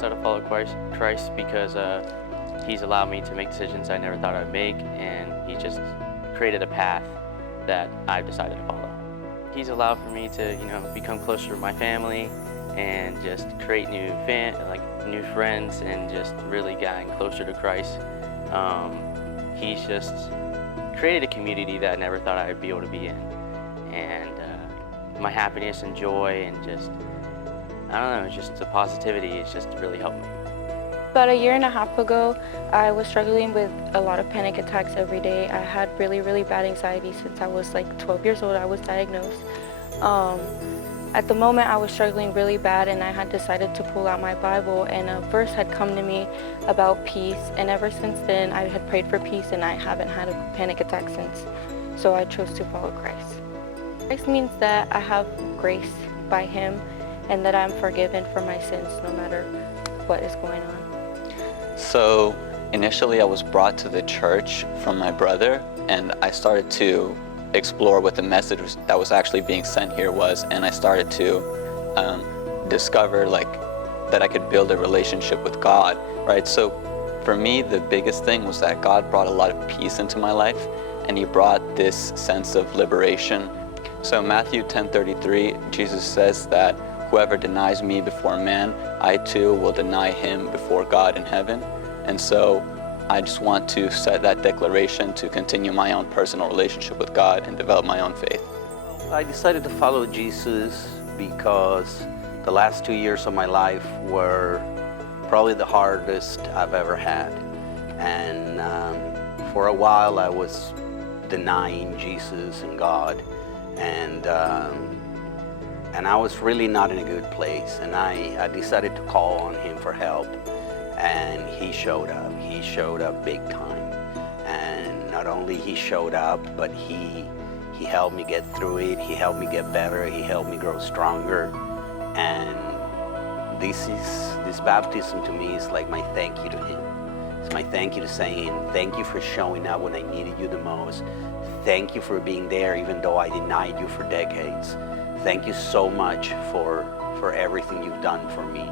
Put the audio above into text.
decided to follow Christ because he's allowed me to make decisions I never thought I'd make, and he just created a path that I've decided to follow. He's allowed for me to, become closer to my family and just create new friends and just really gotten closer to Christ. He's just created a community that I never thought I'd be able to be in, and my happiness and joy and just, I don't know, it's just the positivity. It's just really helped me. About a year and a half ago, I was struggling with a lot of panic attacks every day. I had really, really bad anxiety since I was like 12 years old. I was diagnosed. At the moment, I was struggling really bad, and I had decided to pull out my Bible, and a verse had come to me about peace, and ever since then, I had prayed for peace, and I haven't had a panic attack since. So I chose to follow Christ. Christ means that I have grace by Him, and that I'm forgiven for my sins no matter what is going on. So initially I was brought to the church from my brother, and I started to explore what the message that was actually being sent here was, and I started to discover that I could build a relationship with God, right? So for me, the biggest thing was that God brought a lot of peace into my life, and He brought this sense of liberation. So Matthew 10:33, Jesus says that whoever denies me before man, I too will deny him before God in heaven. And so I just want to set that declaration to continue my own personal relationship with God and develop my own faith. I decided to follow Jesus because the last 2 years of my life were probably the hardest I've ever had. And for a while I was denying Jesus and God, and I was really not in a good place, and I decided to call on Him for help, and He showed up. He showed up big time, and not only He showed up, but He helped me get through it. He helped me get better. He helped me grow stronger, and this baptism to me is like my thank you to Him. It's my thank you to saying, thank you for showing up when I needed you the most. Thank you for being there even though I denied you for decades. Thank you so much for everything you've done for me.